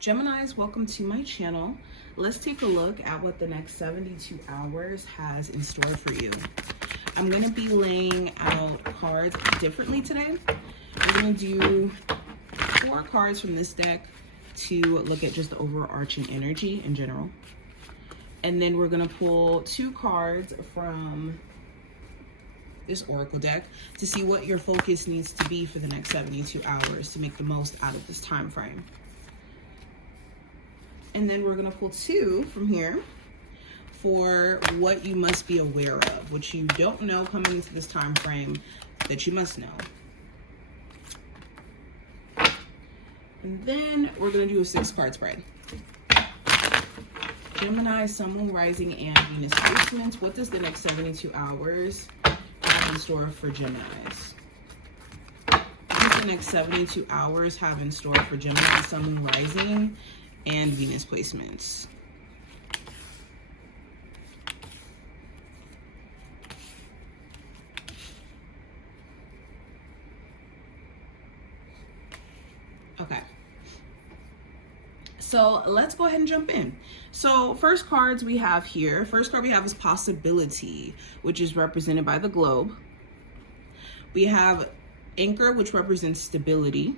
Geminis, welcome to my channel. Let's take a look at what the next 72 hours has in store for you. I'm going to be laying out cards differently today. We're going to do 4 cards from this deck to look at just the overarching energy in general. And then we're going to pull 2 cards from this oracle deck to see what your focus needs to be for the next 72 hours to make the most out of this time frame. And then we're gonna pull 2 from here for what you must be aware of, which you don't know coming into this time frame that you must know. And then we're gonna do a 6-card spread. Gemini, Sun, Moon, Rising, and Venus placements. What does the next 72 hours have in store for Geminis? What does the next 72 hours have in store for Gemini, Sun, Moon, Rising, and Venus placements? Okay. So let's go ahead and jump in. So first card we have is possibility, which is represented by the globe. We have anchor, which represents stability.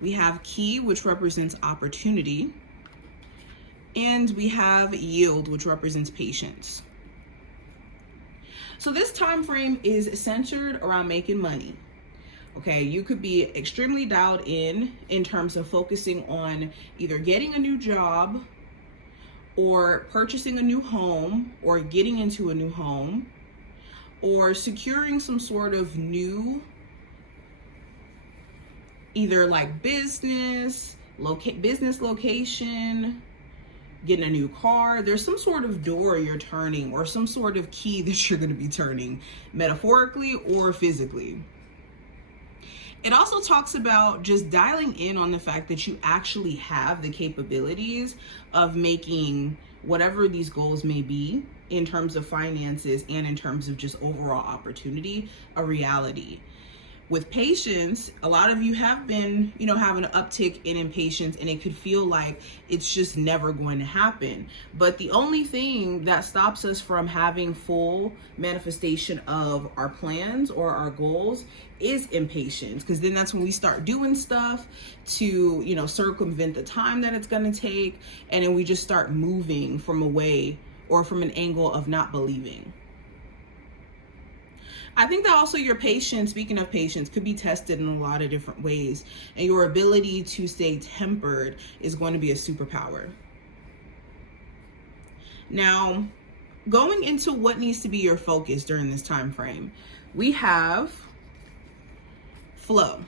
We have key, which represents opportunity. And we have yield, which represents patience. So this time frame is centered around making money. Okay, you could be extremely dialed in terms of focusing on either getting a new job or purchasing a new home or getting into a new home or securing some sort of new either like business location, getting a new car. There's some sort of door you're turning or some sort of key that you're going to be turning, metaphorically or physically. It also talks about just dialing in on the fact that you actually have the capabilities of making whatever these goals may be in terms of finances and in terms of just overall opportunity a reality. With patience, a lot of you have been, having an uptick in impatience, and it could feel like it's just never going to happen. But the only thing that stops us from having full manifestation of our plans or our goals is impatience, because then that's when we start doing stuff to, circumvent the time that it's going to take, and then we just start moving from a way or from an angle of not believing. I think that also your patience, speaking of patience, could be tested in a lot of different ways. And your ability to stay tempered is going to be a superpower. Now, going into what needs to be your focus during this time frame, we have flow.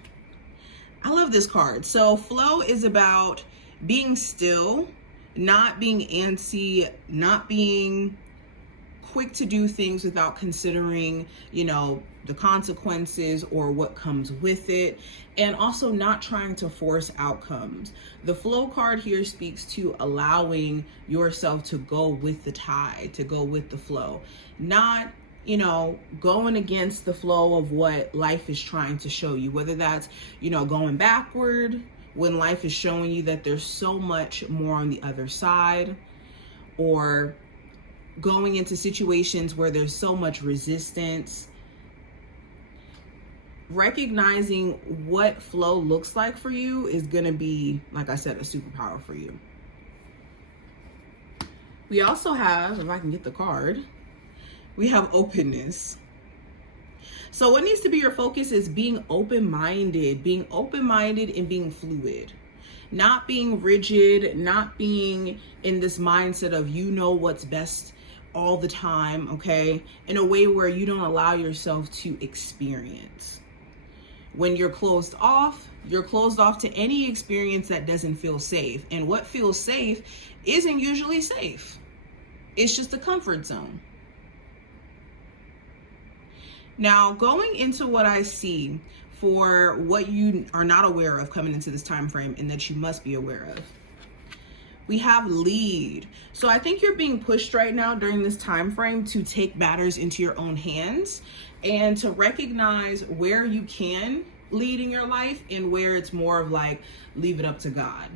I love this card. So flow is about being still, not being antsy, not being quick to do things without considering, the consequences or what comes with it, and also not trying to force outcomes. The flow card here speaks to allowing yourself to go with the tide, to go with the flow, not going against the flow of what life is trying to show you, whether that's, going backward when life is showing you that there's so much more on the other side, or going into situations where there's so much resistance. Recognizing what flow looks like for you is going to be, like I said, a superpower for you. We also have, if I can get the card, we have openness. So what needs to be your focus is being open-minded and being fluid. Not being rigid, not being in this mindset of what's best all the time, okay? In a way where you don't allow yourself to experience. When you're closed off to any experience that doesn't feel safe. And what feels safe isn't usually safe. It's just a comfort zone. Now, going into what I see for what you are not aware of coming into this time frame and that you must be aware of. We have lead. So I think you're being pushed right now during this time frame to take matters into your own hands and to recognize where you can leading your life and where it's more of like, leave it up to God.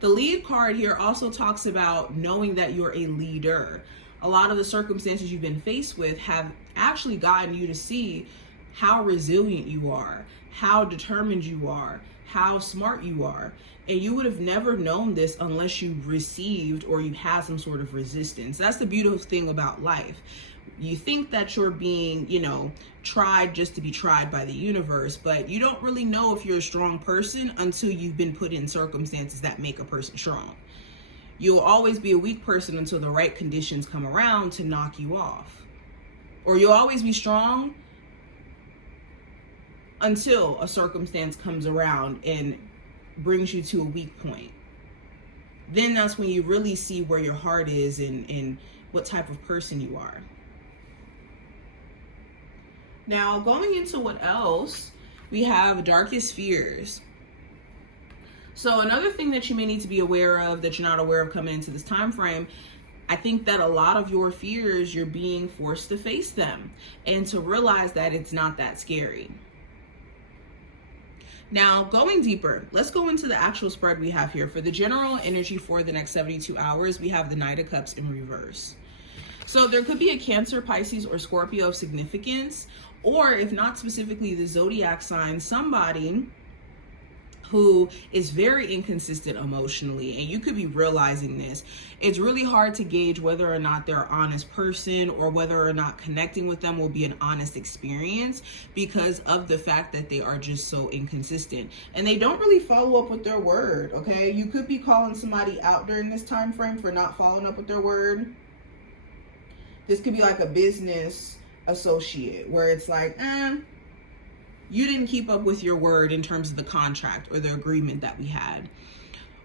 The lead card here also talks about knowing that you're a leader. A lot of the circumstances you've been faced with have actually gotten you to see how resilient you are, how determined you are, how smart you are. And you would have never known this unless you received or you had some sort of resistance. That's the beautiful thing about life. You think that you're being, tried just to be tried by the universe, but you don't really know if you're a strong person until you've been put in circumstances that make a person strong. You'll always be a weak person until the right conditions come around to knock you off. Or you'll always be strong until a circumstance comes around and brings you to a weak point. Then that's when you really see where your heart is and what type of person you are. Now, going into what else, we have darkest fears. So another thing that you may need to be aware of that you're not aware of coming into this time frame, I think that a lot of your fears, you're being forced to face them and to realize that it's not that scary. Now, going deeper, let's go into the actual spread we have here. For the general energy for the next 72 hours, we have the Knight of Cups in reverse. So there could be a Cancer, Pisces, or Scorpio of significance, or if not specifically the zodiac sign, somebody who is very inconsistent emotionally, and you could be realizing this. It's really hard to gauge whether or not they're an honest person or whether or not connecting with them will be an honest experience because of the fact that they are just so inconsistent and they don't really follow up with their word. Okay, you could be calling somebody out during this time frame for not following up with their word. This could be like a business associate where it's like, you didn't keep up with your word in terms of the contract or the agreement that we had.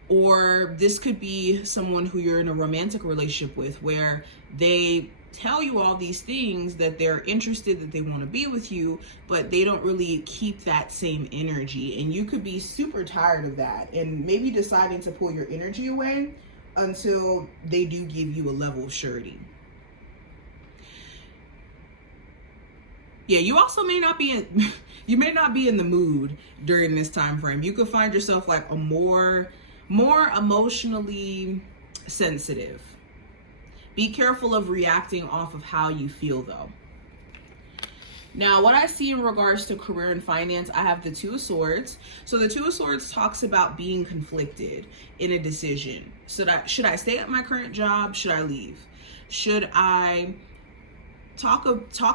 Or this could be someone who you're in a romantic relationship with where they tell you all these things that they're interested, that they want to be with you, but they don't really keep that same energy. And you could be super tired of that and maybe deciding to pull your energy away until they do give you a level of surety. Yeah, you also may not be in the mood during this time frame. You could find yourself like a more emotionally sensitive. Be careful of reacting off of how you feel though. Now, what I see in regards to career and finance, I have the Two of Swords. So the Two of Swords talks about being conflicted in a decision. So that should I stay at my current job? Should I leave? Should I talk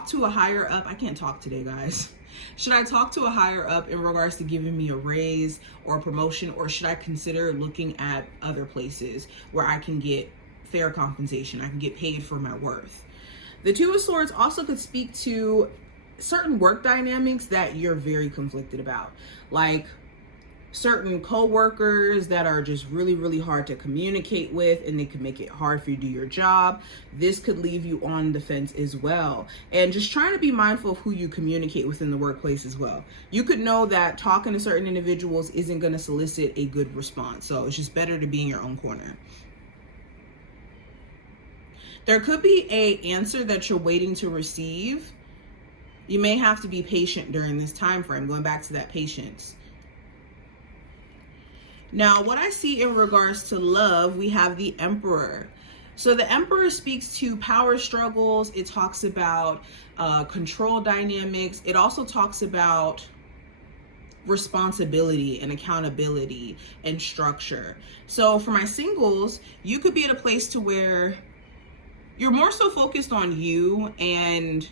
to a higher up? I can't talk today, guys. Should I talk to a higher up in regards to giving me a raise or a promotion, or should I consider looking at other places where I can get fair compensation? I can get paid for my worth. The Two of Swords also could speak to certain work dynamics that you're very conflicted about, like certain co-workers that are just really, really hard to communicate with, and they can make it hard for you to do your job. This could leave you on the fence as well. And just trying to be mindful of who you communicate with in the workplace as well. You could know that talking to certain individuals isn't going to solicit a good response. So it's just better to be in your own corner. There could be an answer that you're waiting to receive. You may have to be patient during this time frame, going back to that patience. Now, what I see in regards to love, we have the Emperor. So the Emperor speaks to power struggles. It talks about control dynamics. It also talks about responsibility and accountability and structure. So for my singles, you could be at a place to where you're more so focused on you, and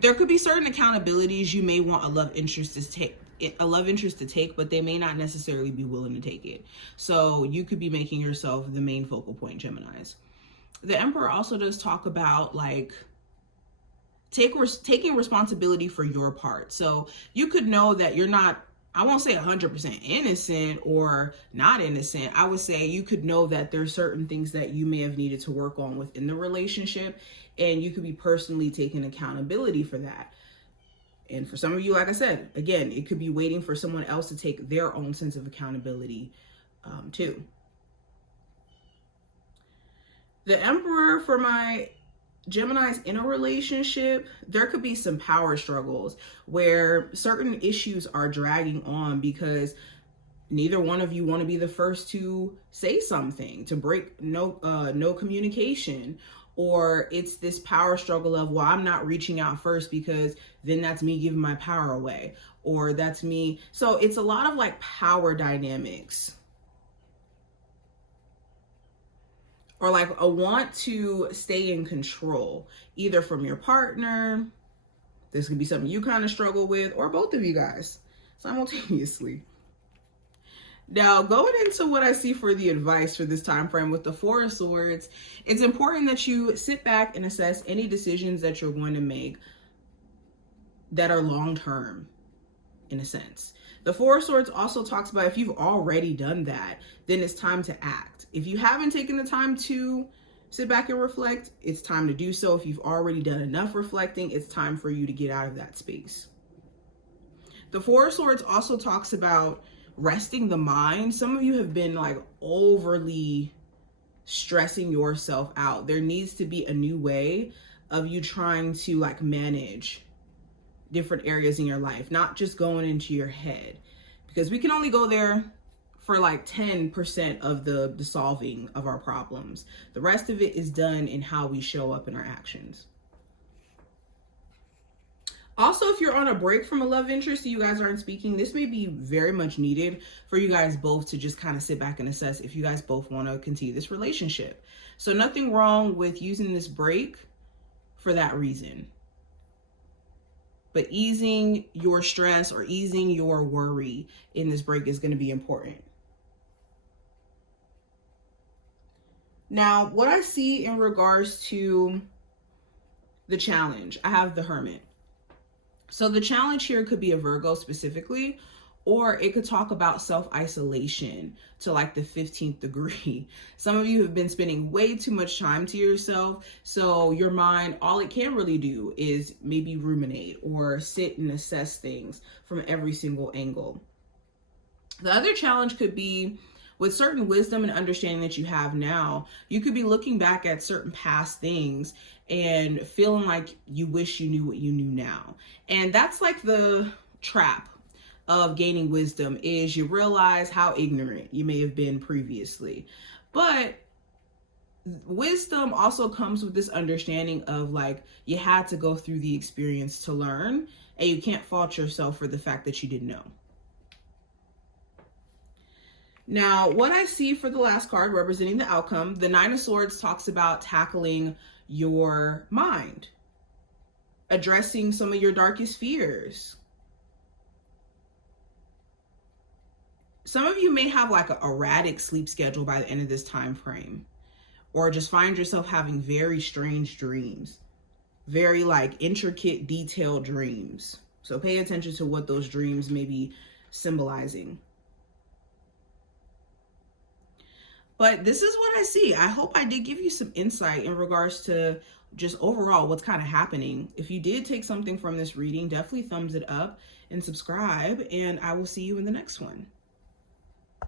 there could be certain accountabilities you may want a love interest to take, but they may not necessarily be willing to take it. So you could be making yourself the main focal point, Geminis. The Emperor also does talk about like taking responsibility for your part. So you could know that you're not, I won't say 100% innocent or not innocent. I would say you could know that there's certain things that you may have needed to work on within the relationship, and you could be personally taking accountability for that. And for some of you, like I said, again, it could be waiting for someone else to take their own sense of accountability too. The Emperor for my Gemini's in a relationship, there could be some power struggles where certain issues are dragging on because neither one of you want to be the first to say something, to break no communication, or it's this power struggle of, well, I'm not reaching out first because then that's me giving my power away, or that's me. So it's a lot of like power dynamics, or like a want to stay in control, either from your partner. This could be something you kind of struggle with, or both of you guys simultaneously. Now, going into what I see for the advice for this time frame with the Four of Swords, it's important that you sit back and assess any decisions that you're going to make that are long-term, in a sense. The Four of Swords also talks about if you've already done that, then it's time to act. If you haven't taken the time to sit back and reflect, it's time to do so. If you've already done enough reflecting, it's time for you to get out of that space. The Four of Swords also talks about resting the mind. Some of you have been like overly stressing yourself out. There needs to be a new way of you trying to like manage different areas in your life, not just going into your head, because we can only go there for like 10% of the solving of our problems. The rest of it is done in how we show up in our actions. Also, if you're on a break from a love interest, so you guys aren't speaking, this may be very much needed for you guys both to just kind of sit back and assess if you guys both want to continue this relationship. So nothing wrong with using this break for that reason. But easing your stress or easing your worry in this break is going to be important. Now, what I see in regards to the challenge, I have the Hermit. So the challenge here could be a Virgo specifically, or it could talk about self-isolation to like the 15th degree. Some of you have been spending way too much time to yourself. So your mind, all it can really do is maybe ruminate or sit and assess things from every single angle. The other challenge could be with certain wisdom and understanding that you have now, you could be looking back at certain past things and feeling like you wish you knew what you knew now. And that's like the trap of gaining wisdom, is you realize how ignorant you may have been previously. But wisdom also comes with this understanding of like, you had to go through the experience to learn, and you can't fault yourself for the fact that you didn't know. Now, what I see for the last card representing the outcome, the Nine of Swords talks about tackling your mind, addressing some of your darkest fears. Some of you may have like an erratic sleep schedule by the end of this time frame, or just find yourself having very strange dreams, very like intricate, detailed dreams. So pay attention to what those dreams may be symbolizing. But this is what I see. I hope I did give you some insight in regards to just overall what's kind of happening. If you did take something from this reading, definitely thumbs it up and subscribe, and I will see you in the next one.